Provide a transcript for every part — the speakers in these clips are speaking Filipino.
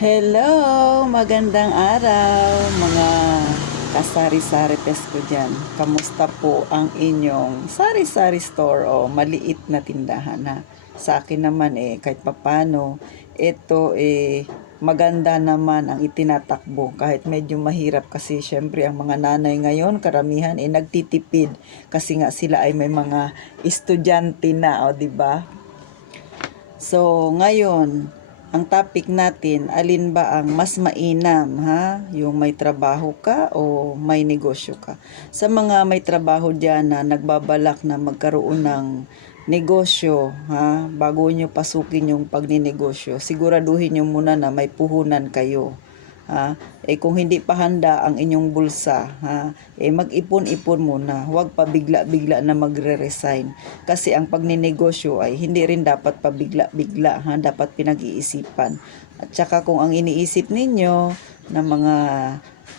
Hello! Magandang araw mga kasari-sari-tes ko dyan. Kamusta po ang inyong sari-sari store o maliit na tindahan ha? Sa akin naman kahit papano, ito maganda naman ang itinatakbo. Kahit medyo mahirap kasi syempre ang mga nanay ngayon, karamihan nagtitipid. Kasi nga sila ay may mga estudyante na, o di ba? So, ngayon, ang topic natin, alin ba ang mas mainam, ha? Yung may trabaho ka o may negosyo ka? Sa mga may trabaho dyan na nagbabalak na magkaroon ng negosyo, ha? Bago nyo pasukin yung pagninegosyo, siguraduhin nyo muna na may puhunan kayo. Ha? Kung hindi pa handa ang inyong bulsa, ha? Mag-ipon-ipon muna. Huwag pa bigla-bigla na magre-resign. Kasi ang pagninegosyo ay hindi rin dapat pabigla-bigla, ha? Dapat pinag-iisipan. At saka kung ang iniisip ninyo na mga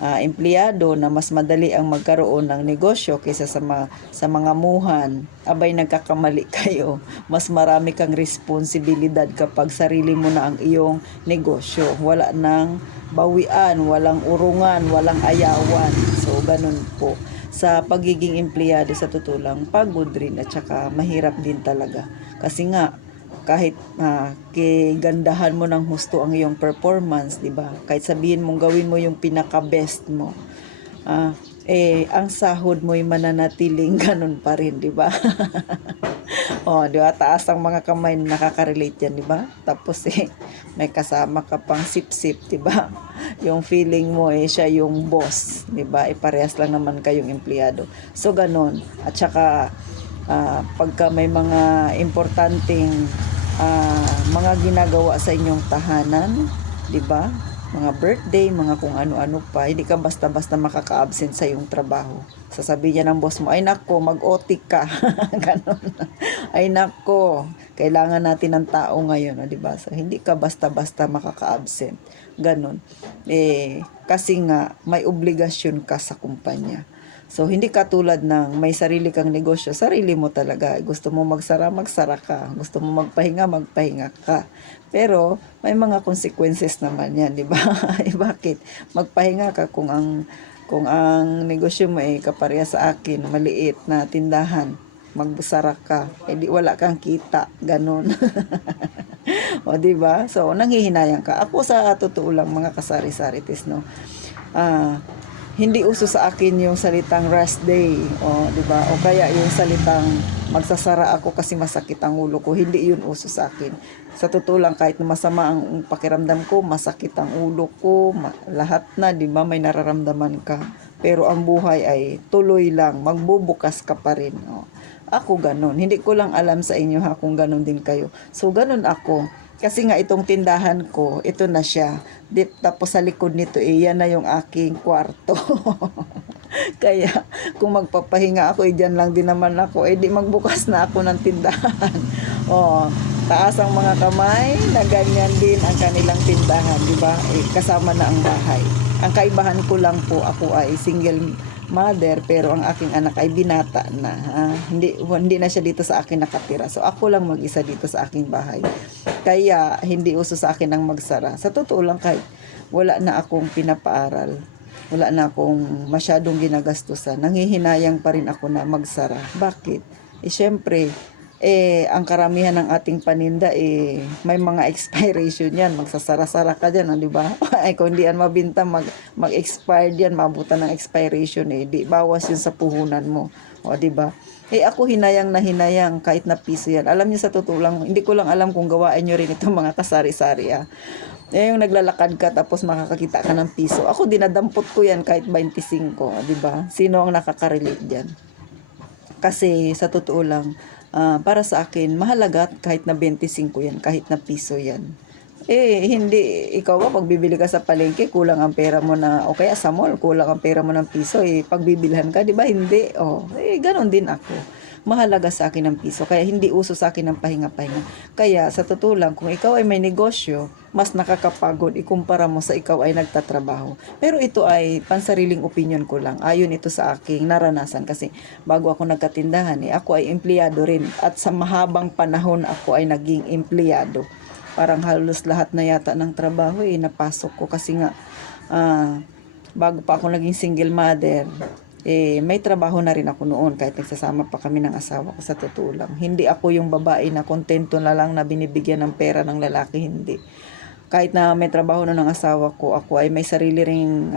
empleyado na mas madali ang magkaroon ng negosyo kaysa sa mga muhan, abay nagkakamali kayo. Mas marami kang responsibilidad kapag sarili mo na ang iyong negosyo. Wala nang bawian, walang urungan, walang ayawan. So, ganun po. Sa pagiging empleyado, sa totoo lang, pagod rin at saka mahirap din talaga. Kasi nga, kahit gandahan mo ng husto ang iyong performance, di ba? Kahit sabihin mong gawin mo yung pinaka-best mo, ang sahod mo'y mananatiling ganun pa rin, di ba? Oh, di ba? Taas ang mga kamay, nakaka-relate yan, di ba? Tapos may kasama ka pang sip-sip, di ba? Yung feeling mo siya yung boss, di ba? Parehas lang naman kayong empleyado. So, ganun. At saka, pagka may mga importanteng mga ginagawa sa inyong tahanan, di ba? Mga birthday, mga kung ano-ano pa, hindi ka basta-basta makaka-absent sa iyong trabaho. Sasabihin niya ng boss mo, ay nako, mag-OT ka. Ganon. Ay nako, kailangan natin ng tao ngayon, di ba? So, hindi ka basta-basta makaka-absent. Ganon. Kasi nga, may obligasyon ka sa kumpanya. So, hindi katulad ng may sarili kang negosyo, sarili mo talaga. Gusto mo magsara, magsara ka. Gusto mo magpahinga, magpahinga ka. Pero, may mga consequences naman yan, di ba? Bakit? Magpahinga ka kung ang negosyo mo kapareha sa akin, maliit na tindahan, magbusara ka, di wala kang kita, ganun. O, di ba? So, nanghihinayang ka. Ako sa totoo lang, mga kasari-sarites, no? Hindi uso sa akin yung salitang rest day, di ba? O kaya yung salitang magsasara ako kasi masakit ang ulo ko. Hindi yun uso sa akin. Sa totoo lang, kahit na masama ang pakiramdam ko, masakit ang ulo ko, lahat na, di ba? May nararamdaman ka. Pero ang buhay ay tuloy lang, magbubukas ka pa rin. Ako ganun. Hindi ko lang alam sa inyo ha kung ganun din kayo. So ganun ako. Kasi nga itong tindahan ko, ito na siya. Tapos sa likod nito, yan na yung aking kwarto. Kaya kung magpapahinga ako, dyan lang din naman ako. Di magbukas na ako ng tindahan. Taas ang mga kamay, na ganyan din ang kanilang tindahan, di ba? Kasama na ang bahay. Ang kaibahan ko lang po, ako ay single mother, pero ang aking anak ay binata na. Hindi na siya dito sa akin nakatira. So ako lang mag-isa dito sa aking bahay. Kaya hindi uso sa akin ang magsara. Sa totoo lang, kahit wala na akong pinapaaral, wala na akong masyadong ginagastusan, nanghihinayang pa rin ako na magsara. Bakit? Syempre, ang karamihan ng ating paninda, may mga expiration yan. Magsasara-sara ka dyan, di ba? Ay, kung di yan mabinta, mag-expired yan, mabutan ng expiration, di bawas yun sa puhunan mo. Di ba? Ako hinayang na hinayang, kahit na piso yan. Alam niyo, sa totoo lang, hindi ko lang alam kung gawain nyo rin itong mga kasari-sari, yung naglalakad ka tapos makakakita ka ng piso. Ako dinadampot ko yan kahit 25, di ba? Sino ang nakaka-relate diyan? Kasi sa totoo lang, para sa akin, mahalaga kahit na 25 yan, kahit na piso yan. Hindi, ikaw ba, pag bibili ka sa palengke, kulang ang pera mo na, o kaya sa mall, kulang ang pera mo ng piso, pagbibilhan ka, di ba? Hindi, ganon din ako. Mahalaga sa akin ang piso, kaya hindi uso sa akin ang pahinga-pahinga. Kaya, sa totoo lang, kung ikaw ay may negosyo, mas nakakapagod ikumpara mo sa ikaw ay nagtatrabaho. Pero ito ay pansariling opinion ko lang. Ayon ito sa aking naranasan kasi bago ako nagkatindahan, ako ay empleyado rin. At sa mahabang panahon ako ay naging empleyado. parang halos lahat na yata ng trabaho napasok ko kasi nga bago pa ako naging single mother, may trabaho na rin ako noon kahit nagsasama pa kami ng asawa ko. Sa totoo lang, hindi ako yung babae na kontento na lang na binibigyan ng pera ng lalaki, hindi. Kahit na may trabaho na ng asawa ko, ako ay may sarili ring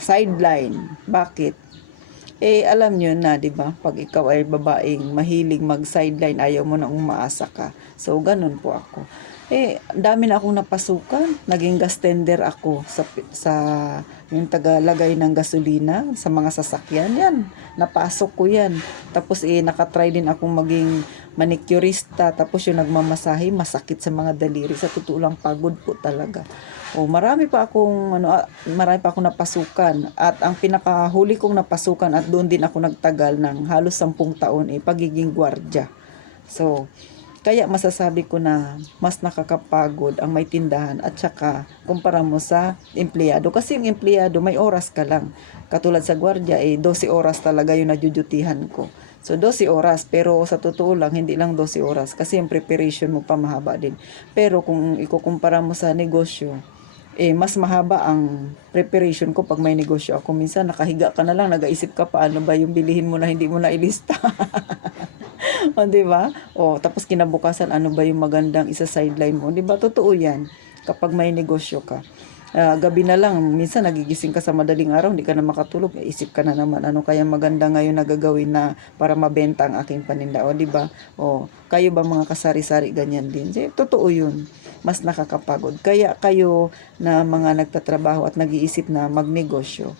sideline. Bakit? Alam nyo na, di ba? Pag ikaw ay babaeng mahilig mag-sideline, ayaw mo na umaasa ka. So, ganun po ako. Dami na akong napasukan. Naging gas tender ako sa yung tagalagay ng gasolina sa mga sasakyan. Yan, napasok ko yan. Tapos nakatry din akong maging manicurista. Tapos yung nagmamasahe, masakit sa mga daliri. Sa totoo lang, pagod po talaga. Marami pa akong napasukan, at ang pinakahuli kong napasukan at doon din ako nagtagal ng halos 10 taon pagiging gwardiya. So, kaya masasabi ko na mas nakakapagod ang may tindahan at saka kumpara mo sa empleyado. Kasi yung empleyado may oras ka lang. Katulad sa gwardiya 12 oras talaga yung nadudutihan ko. So 12 oras, pero sa totoo lang hindi lang 12 oras kasi yung preparation mo pa mahaba din. Pero kung ikukumpara mo sa negosyo, mas mahaba ang preparation ko pag may negosyo ako. Minsan nakahiga ka na lang, nag-aisip ka paano ba yung bilihin mo na hindi mo na ilista. O, di ba? Tapos kinabukasan, ano ba yung magandang isa-sideline mo? Di ba? Totoo yan kapag may negosyo ka. Gabi na lang, minsan nagigising ka sa madaling araw, hindi ka na makatulog, isip ka na naman, ano kaya maganda ngayon na gagawin na para mabenta ang aking paninda, di ba? Kayo ba mga kasari-sari ganyan din? Totoo yun, mas nakakapagod. Kaya kayo na mga nagtatrabaho at nag-iisip na magnegosyo,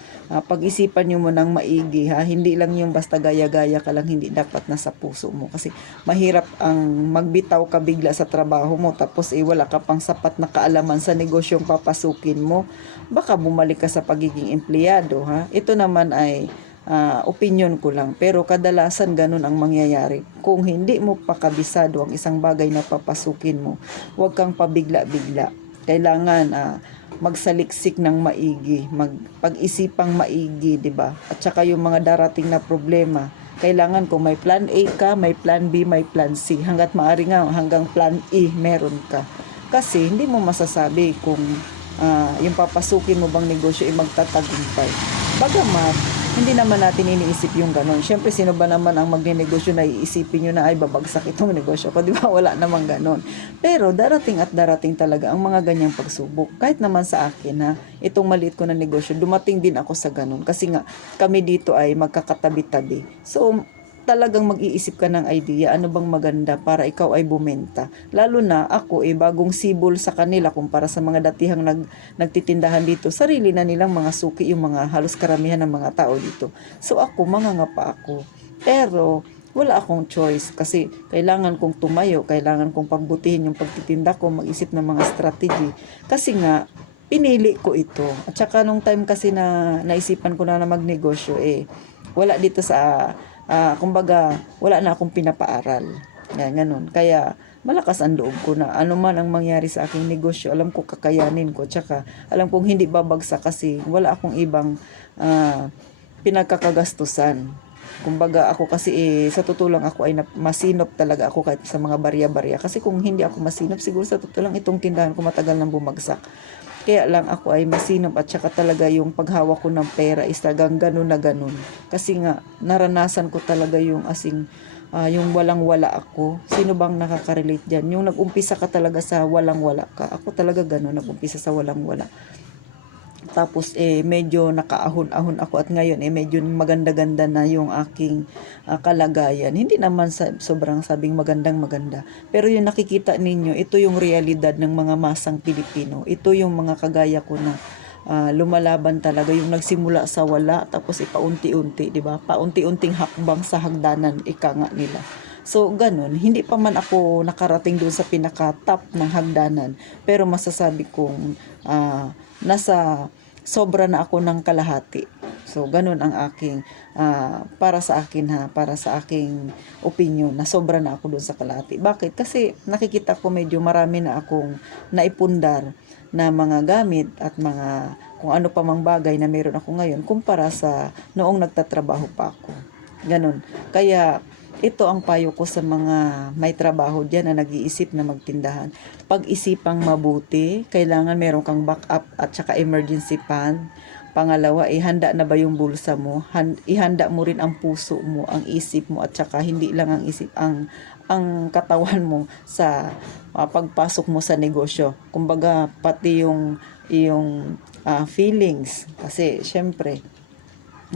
pag-isipan nyo mo ng maigi, hindi lang yung basta gaya-gaya ka lang, hindi dapat nasa puso mo. Kasi mahirap ang magbitaw ka bigla sa trabaho mo, tapos wala ka pang sapat na kaalaman sa negosyong papasukin mo, baka bumalik ka sa pagiging empleyado. Ito naman ay opinion ko lang, pero kadalasan ganun ang mangyayari. Kung hindi mo pa kabisado ang isang bagay na papasukin mo, huwag kang pabigla-bigla. Kailangan magsaliksik ng maigi, pag-isipang maigi, di ba? At saka yung mga darating na problema, kailangan kung may plan A ka, may plan B, may plan C. Hanggat maaari nga, hanggang plan E meron ka. Kasi hindi mo masasabi kung yung papasukin mo bang negosyo magtatagumpay. Bagamat, hindi naman natin iniisip yung ganun. Siyempre, sino ba naman ang magne-negosyo na iisipin nyo na ay babagsak itong negosyo ko? Di ba? Wala namang ganun. Pero darating at darating talaga ang mga ganyang pagsubok. Kahit naman sa akin, itong maliit ko na negosyo, dumating din ako sa ganun. Kasi nga, kami dito ay magkakatabi-tabi. So, talagang mag-iisip ka ng idea, ano bang maganda para ikaw ay bumenta. Lalo na ako bagong sibol sa kanila kumpara sa mga datihang nagtitindahan dito. Sarili na nilang mga suki yung mga halos karamihan ng mga tao dito. So ako, mangangapa ako. Pero wala akong choice kasi kailangan kong tumayo, kailangan kong pagbutihin yung pagtitinda ko, mag-isip ng mga strategy. Kasi nga, pinili ko ito. At saka nung time kasi na naisipan ko na magnegosyo, wala dito sa kumbaga, wala na akong pinapaaral. Yan, ganun. Kaya, malakas ang loob ko na ano man ang mangyari sa aking negosyo, alam ko kakayanin ko. Tsaka, alam kong hindi babagsak kasi wala akong ibang pinagkakagastusan. Kumbaga, ako kasi sa totoo lang ako ay masinop talaga ako kahit sa mga barya-barya. Kasi kung hindi ako masinop, siguro sa totoo lang itong tindahan ko matagal nang bumagsak. Kaya lang ako ay masinop at saka talaga yung paghawak ko ng pera is talagang ganun na ganun. Kasi nga, naranasan ko talaga yung yung walang-wala ako. Sino bang nakaka-relate dyan? Yung nag-umpisa ka talaga sa walang-wala ka. Ako talaga ganun, nag-umpisa sa walang-wala. Tapos medyo nakaahon-ahon ako at ngayon medyo maganda-ganda na yung aking kalagayan. Hindi naman sobrang sabing magandang-maganda. Pero yung nakikita ninyo, ito yung realidad ng mga masang Pilipino. Ito yung mga kagaya ko na lumalaban talaga, yung nagsimula sa wala tapos ipaunti-unti, di ba? Paunti-unting hakbang sa hagdanan, ika nga nila. So, ganun. Hindi pa man ako nakarating doon sa pinaka-top ng hagdanan. Pero masasabi kong nasa sobra na ako ng kalahati. So, ganun ang aking, para sa akin para sa aking opinion, na sobra na ako doon sa kalahati. Bakit? Kasi nakikita ko medyo marami na akong naipundar na mga gamit at mga kung ano pa mang bagay na meron ako ngayon kumpara sa noong nagtatrabaho pa ako. Ganun. Kaya, ito ang payo ko sa mga may trabaho dyan na nag-iisip na magtindahan. Pag-isipang mabuti, kailangan meron kang backup at saka emergency fund. Pangalawa, handa na ba yung bulsa mo? Ihanda mo rin ang puso mo, ang isip mo, at saka hindi lang ang isip, ang katawan mo sa pagpasok mo sa negosyo. Kumbaga, pati yung feelings. Kasi, syempre,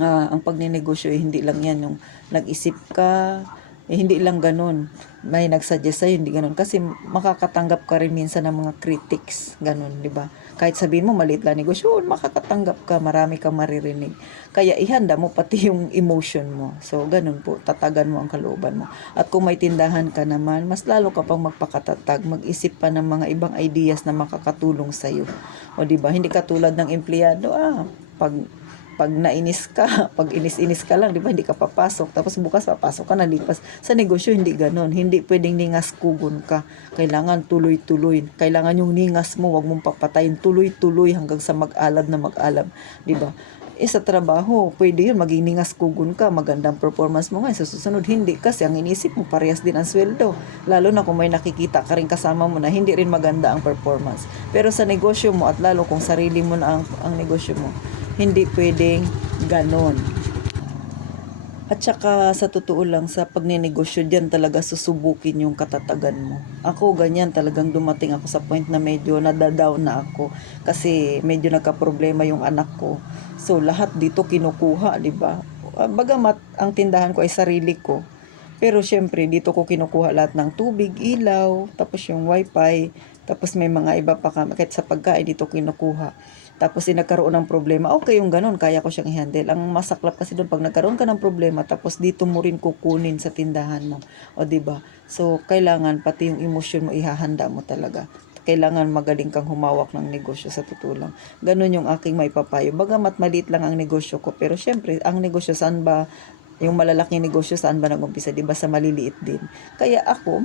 ang pagninegosyo hindi lang yan yung nag-isip ka, hindi lang ganun. May nagsuggest sa'yo, hindi ganun. Kasi makakatanggap ka rin minsan ng mga critics, ganun, di ba? Kahit sabihin mo, maliit lang negosyo, makakatanggap ka, marami kang maririnig. Kaya ihanda mo pati yung emotion mo. So, ganun po, tatagan mo ang kalooban mo. At kung may tindahan ka naman, mas lalo ka pang magpakatatag, mag-isip pa ng mga ibang ideas na makakatulong sa'yo. O di ba? Hindi katulad ng empleyado, pag nainis ka, pag inis-inis ka lang, di ba, hindi ka papasok. Tapos bukas papasok ka, nalipas. Sa negosyo, hindi ganon. Hindi pwedeng ningas kugon ka. Kailangan tuloy-tuloy. Kailangan yung ningas mo, wag mong papatayin. Tuloy-tuloy hanggang sa mag-alab na mag-alab. Di ba? Sa trabaho, pwede yun, maging ningas kugon ka, magandang performance mo nga, sa susunod hindi, kasi ang inisip mo, parehas din ang sweldo, lalo na kung may nakikita ka rin kasama mo na hindi rin maganda ang performance. Pero sa negosyo mo, at lalo kung sarili mo na ang negosyo mo, hindi pwedeng ganon. At saka sa totoo lang, sa pagninegosyo diyan talaga susubukin yung katatagan mo. Ako ganyan, talagang dumating ako sa point na medyo nadadown na ako kasi medyo nagka-problema yung anak ko. So lahat dito kinukuha, di ba? Bagamat ang tindahan ko ay sarili ko, pero syempre dito ko kinukuha lahat ng tubig, ilaw, tapos yung wifi, tapos may mga iba pa kami, kahit sa pagkain dito kinukuha. Tapos nagkaroon ng problema, okay yung ganun, kaya ko siyang i-handle. Ang masaklap kasi doon, pag nagkaroon ka ng problema, tapos dito mo rin kukunin sa tindahan mo. O diba? So, kailangan pati yung emosyon mo, ihahanda mo talaga. Kailangan magaling kang humawak ng negosyo sa totoo lang. Ganun yung aking maipapayo. Bagamat maliit lang ang negosyo ko, pero syempre, ang negosyo saan ba, yung malalaking negosyo saan ba nag-umpisa, di ba sa maliliit din. Kaya ako,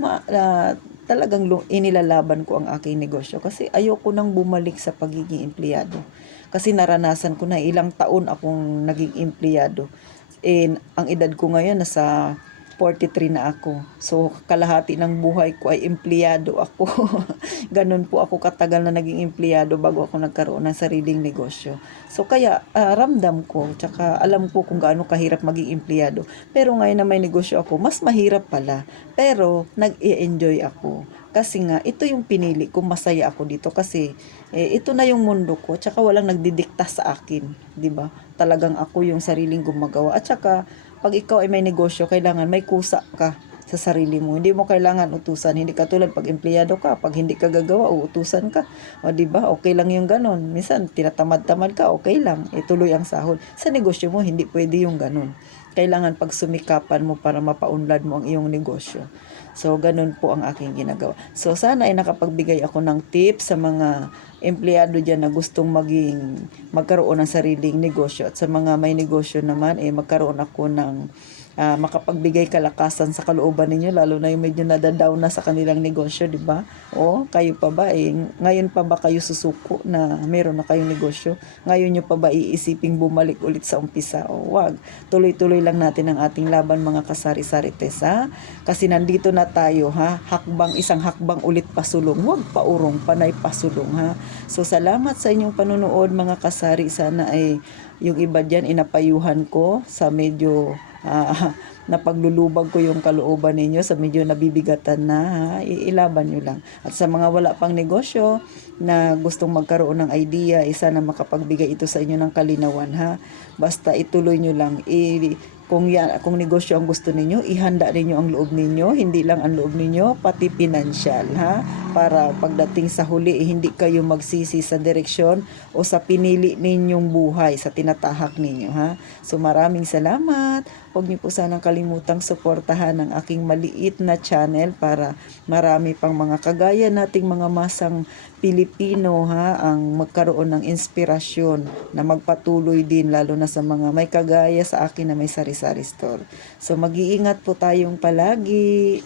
talagang inilalaban ko ang aking negosyo kasi ayoko nang bumalik sa pagiging empleyado. Kasi naranasan ko na ilang taon akong naging empleyado. And ang edad ko ngayon nasa 43 na ako. So, kalahati ng buhay ko ay empleyado ako. Ganun po ako katagal na naging empleyado bago ako nagkaroon ng sariling negosyo. So, kaya ramdam ko, tsaka alam ko kung gaano kahirap maging empleyado. Pero ngayon na may negosyo ako, mas mahirap pala. Pero, nag-i-enjoy ako. Kasi nga, ito yung pinili ko, masaya ako dito. Kasi, ito na yung mundo ko, tsaka walang nagdidikta sa akin. 'Di ba? Talagang ako yung sariling gumagawa. At tsaka, pag ikaw ay may negosyo, kailangan may kusa ka sa sarili mo. Hindi mo kailangan utusan. Hindi katulad pag empleyado ka, pag hindi ka gagawa, uutusan ka. O di ba? Okay lang yung ganon. Minsan, tinatamad-tamad ka, okay lang. Ituloy ang sahod. Sa negosyo mo, hindi pwede yung ganon. Kailangan pag sumikapan mo para mapaunlad mo ang iyong negosyo. So, ganun po ang aking ginagawa. So, sana ay nakapagbigay ako ng tips sa mga empleyado dyan na gustong magkaroon ng sariling negosyo. At sa mga may negosyo naman, magkaroon ako ng makapagbigay kalakasan sa kalooban ninyo, lalo na yung medyo nadadown na sa kanilang negosyo, di ba? O, kayo pa ba, ngayon pa ba kayo susuko na meron na kayong negosyo? Ngayon nyo pa ba iisiping bumalik ulit sa umpisa? O, wag. Tuloy-tuloy lang natin ang ating laban, mga kasari-sarites, ha? Kasi nandito na tayo, ha? Isang hakbang ulit pasulong. Wag paurong, panay pasulong, ha? So, salamat sa inyong panunood, mga kasari. Sana ay yung iba dyan, inapayuhan ko sa medyo napaglulubag ko yung kalooban ninyo sa medyo nabibigatan na, ha? Ilaban nyo lang. At sa mga wala pang negosyo na gustong magkaroon ng idea, sana makapagbigay ito sa inyo ng kalinawan, ha? Basta ituloy nyo lang. Kung negosyo ang gusto ninyo, ihanda ninyo ang loob ninyo, hindi lang ang loob ninyo, pati pinansyal, ha? Para pagdating sa huli, hindi kayo magsisi sa direksyon o sa pinili ninyong buhay, sa tinatahak ninyo, ha? So, maraming salamat. Huwag niyo po sanang kalimutang suportahan ang aking maliit na channel para marami pang mga kagaya nating mga masang Pilipino, ha, ang magkaroon ng inspirasyon na magpatuloy din, lalo na sa mga may kagaya sa akin na may sari-sari store. So, mag-iingat po tayong palagi.